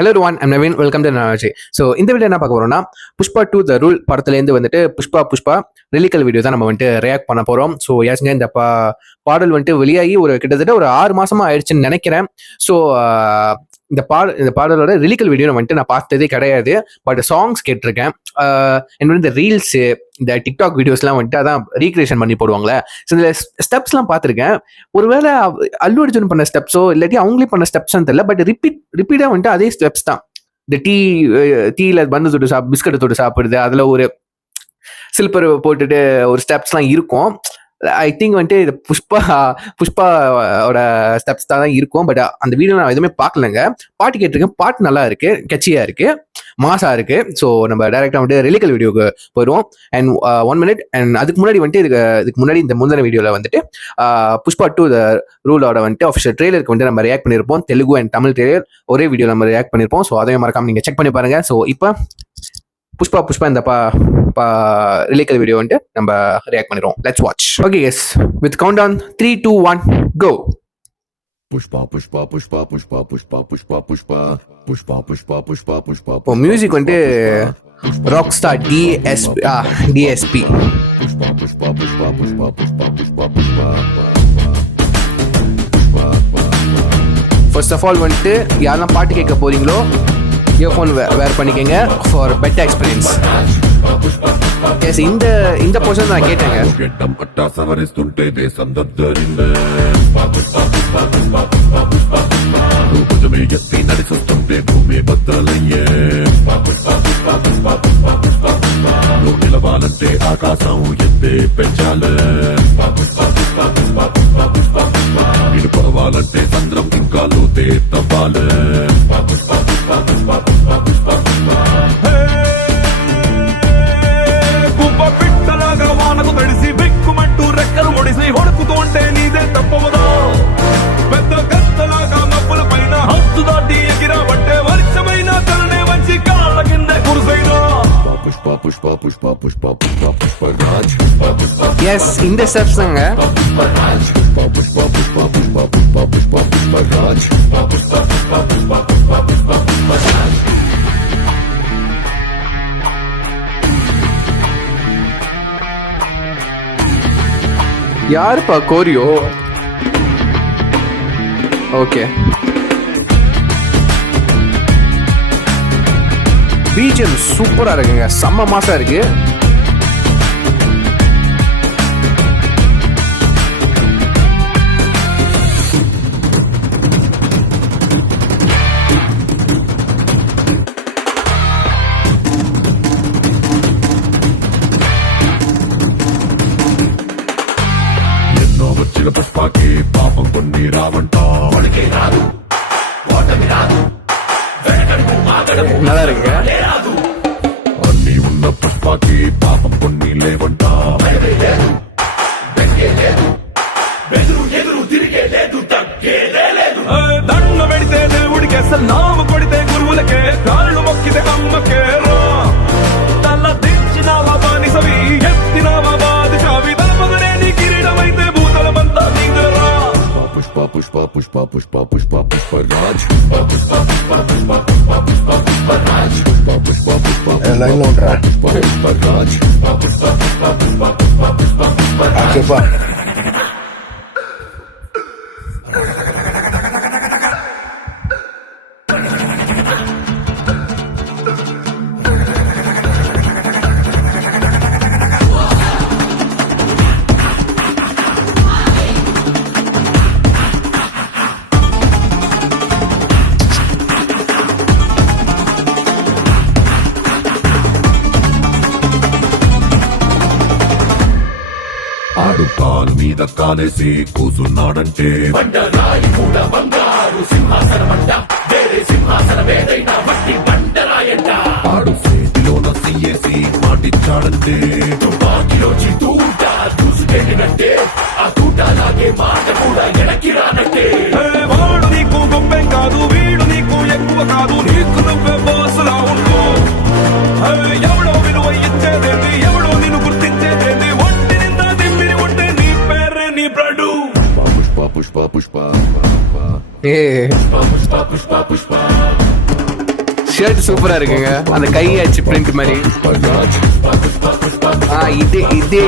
Hello one I'm Naveen, welcome to Nanaji. So இந்த video என்ன பார்க்க போறோம்னா, புஷ்பா 2 த ரூல் படத்துலேருந்து வந்துட்டு புஷ்பா ரிலிக்கல் வீடியோ தான் நம்ம வந்துட்டு ரியாக்ட் பண்ண போகிறோம். ஸோ ஏசுங்க இந்த பாடல் வந்துட்டு வெளியாகி கிட்டத்தட்ட ஒரு 6 மாசமா ஆயிடுச்சுன்னு நினைக்கிறேன். ஸோ இந்த பாடலோட ரிலிக்கல் வீடியோ வந்துட்டு நான் பார்த்ததே கிடையாது. பட் சாங்ஸ் கேட்டிருக்கேன். என்னோட இந்த ரீல்ஸு, இந்த டிக்டாக் வீடியோஸ்லாம் வந்துட்டு அதான் ரீக்ரியேஷன் பண்ணி போடுவாங்களே. ஸோ இந்த ஸ்டெப்ஸ்லாம் பார்த்துருக்கேன். ஒருவேளை அல்லு அர்ஜுன் பண்ண ஸ்டெப்ஸோ இல்லாட்டி அவங்களே பண்ண ஸ்டெப்ஸ்ன்னு தெரியல. பட் ரிப்பீட்டாக வந்துட்டு அதே ஸ்டெப்ஸ் தான். இந்த டீல பண்ணு தொட்டு பிஸ்கட் தொட்டு சாப்பிடுறது, அதில் ஒரு சில்பர் போட்டுட்டு ஒரு ஸ்டெப்ஸ்லாம் இருக்கும். ஐ திங்க் வந்துட்டு இது புஷ்பாவோட ஸ்டெப்ஸ் தான் இருக்கும். பட் அந்த வீடியோ நான் எதுவுமே பார்க்கலங்க. பாட்டு கேட்டிருக்கேன். பாட்டு நல்லா இருக்கு, கட்சியா இருக்கு, மாசா இருக்கு. ஸோ நம்ம டைரக்டா வந்துட்டு ரிலிக்கல் வீடியோக்கு போயிடுவோம். And 1 minute. அண்ட் அதுக்கு முன்னாடி வந்துட்டு இதுக்கு முன்னாடி இந்த முந்தின வீடியோல வந்துட்டு புஷ்பா 2 த ரூலோட வந்துட்டு ஆஃபிஷியல் ட்ரெய்லருக்கு வந்துட்டு நம்ம ரியாக்ட் பண்ணியிருப்போம். தெலுங்கு அண்ட் தமிழ் ட்ரெய்லர் ஒரே வீடியோ நம்ம ரியாக்ட் பண்ணியிருப்போம். ஸோ அதையும் மறக்காம நீங்க செக் பண்ணி பாருங்க. ஸோ இப்போ புஷ்பா இந்த ரிலிக்கல் வீடியோ வந்துட்டு நம்ம ரியாக்ட் பண்ணிடுவோம். Let's watch. Okay yes, with count down 3 2 1 go. Music வந்துட்டு rock star DSP. First of all வந்துட்டு யாரெல்லாம் பாட்டு கேட்க போறீங்களோ இயர்ஃபோன் வேர் பண்ணிக்கங்க ஃபார் பெட்டர் எக்ஸ்பீரியன்ஸ். எஸ், இந்த போர்ஷன் நான் கேட்டேங்க. ఆకాశం ఎత్తే పెంచాలే, ఇటు పడవాలంటే చంద్రం ఇంకా లోతే తవ్వాలే. కుప్ప పిట్టలాగా వానకు తడిసి బిక్కుమంటూ రెక్కలు ముడిసి హొడుకుతోంటే నీదే తప్పవదా. పెద్ద గద్దలాగా మబ్బుల పైన హద్దు దాటి ఎగిరావంటే వర్షమైన తలనే వంచి కాళ్ళ కింద కురుసైనా. పుష్పరాజ్. ఎస్, இந்த ஸ்டெப்ஸ் தாங்க. யாருப்பா கோரியோ? ஓகே, பிஜிஎம் சூப்பரா இருக்குங்க, செம்ம மாசா இருக்கு. వచ్చిన పుష్పాకి పాపం కొన్ని రావంట, వాడికే రాదు, ఓటమి రాదు, நல்லா இருக்குங்க. అన్ని ఉన్న పుష్పాకి పాపం కొన్ని లేవంట, భయమే లేదు, బెంగే లేదు, బెదురు ఎదురు తిరిగే లేదు, తగ్గేదే లేదు. దండ పెడితే దేవుడికి అసలు నామ కొడితే గురువులకే, కాళ్ళు మొక్కితే అమ్మకే రా. తల దించినావా బానిసవి, ఎత్తినావా బాదిషావి, తలపగనే నీ కిరీటమైతే భూతలమంతా నీదరా. పుష్పరాజ్. లైన్లో ఉంటారా? చెప్పా. ఆడు కాలు మీద కాలేసి కూసున్నాడంటే బండరాయి కూడా బంగారు సింహాసనమంట, వేరే సింహాసనమేదైనా మట్టి బండరాయంట. ఆడు చేతిలోన సీయేసి మాటిచ్చాడంటే తుపాకిలోచి తూట దూసుకెళ్ళినట్టే, ఆ తూటలాగే మాట కూడా ఎనక్కి రానట్టే. వాడు నీకు గొప్పేం కాదు, వీడు నీకు ఎక్కువ కాదు, నీకు నువ్వే బాసులా ఉండు. ఎవడో విలువ ఇచ్చేదేంది, ఎవడో నిన్ను గుర్తించేదేంది, ఒంటి నిందా దిమ్మిని ఉంటే నీ పేరే నీ బ్రడు. పుష్ప ఏ పుష్ప పుష్ప పుష్ప పుష్ప ஷர்ட் சூப்பரா இருக்குங்க, அந்த கை அச்சு பிரிண்ட் மாதிரி. இது இது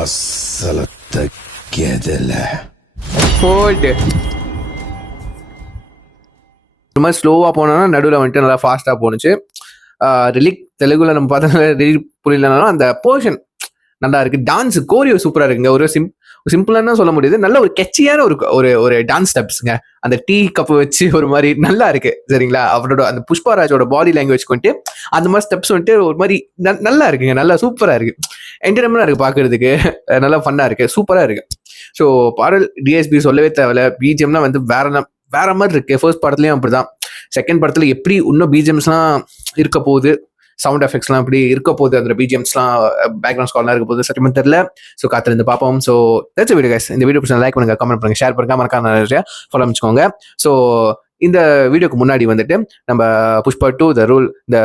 அசலத்த கெதல ஹோல்டு ரொம்ப ஸ்லோவா போனோம்னா நடுவில் வந்துட்டு நல்லா ஃபாஸ்டா போனுச்சு. ரிலீக் தெலுங்குல நம்ம பார்த்தா ரிலீக் புரியலனாலும் அந்த போர்ஷன் நல்லா இருக்கு. டான்ஸ் கோரியோ சூப்பரா இருக்குங்க. ஒரு சிம்பிளான சொல்ல முடியுது, நல்ல ஒரு கெச்சியான ஒரு ஒரு டான்ஸ் ஸ்டெப்ஸ்ங்க. அந்த டீ கப் வச்சு ஒரு மாதிரி நல்லா இருக்கு சரிங்களா. அவரோட அந்த புஷ்பராஜோட பாடி லாங்குவேஜ் வந்துட்டு அந்த மாதிரி ஸ்டெப்ஸ் வந்துட்டு ஒரு மாதிரி நல்லா இருக்குங்க, நல்லா சூப்பரா இருக்கு, என்டர்டைன்மெண்டா இருக்கு பாக்குறதுக்கு, நல்லா ஃபன்னா இருக்கு, சூப்பரா இருக்கு. ஸோ பாடல் டிஎஸ்பி சொல்லவே தேவையில்ல. பிஜிஎம்னா வந்து வேற மாதிரி இருக்கு. ஃபர்ஸ்ட் படத்துலயும் அப்படிதான், செகண்ட் படத்துல எப்படி இன்னும் பிஜிஎம்ஸ்லாம் இருக்க போகுது, சவுண்ட் எஃபெக்ட்ஸ்லாம் எப்படி இருக்க போகுது, அந்த பிஜிஎம்ஸ்லாம் பேக்ரவுண்ட் ஸ்கார்லாம் இருக்க போகுது சத்தியமா தெரியல. ஸோ காத்திருந்து பார்ப்போம். So that's video guys. இந்த வீடியோ லைக் பண்ணுங்க, கமெண்ட் பண்ணுங்க, ஷேர் பண்ணுங்க, மறக்காம நிறைய ஃபாலோ பண்ணிக்கோங்க. ஸோ இந்த வீடியோக்கு முன்னாடி வந்துட்டு நம்ம புஷ்பா 2 த ரூல் இந்த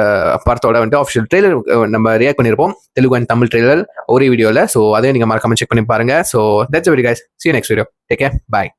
படத்தோட வந்துட்டு ஆஃபிஷியல் ட்ரெய்லர் நம்ம ரியாக்ட் பண்ணியிருப்போம், தெலுங்கு அண்ட் தமிழ் ட்ரெய்லர் ஒரே வீடியோவில். ஸோ அதையும் நீங்கள் மறக்காம செக் பண்ணி பாருங்க. So that's video guys. See you next video. Take care. Bye.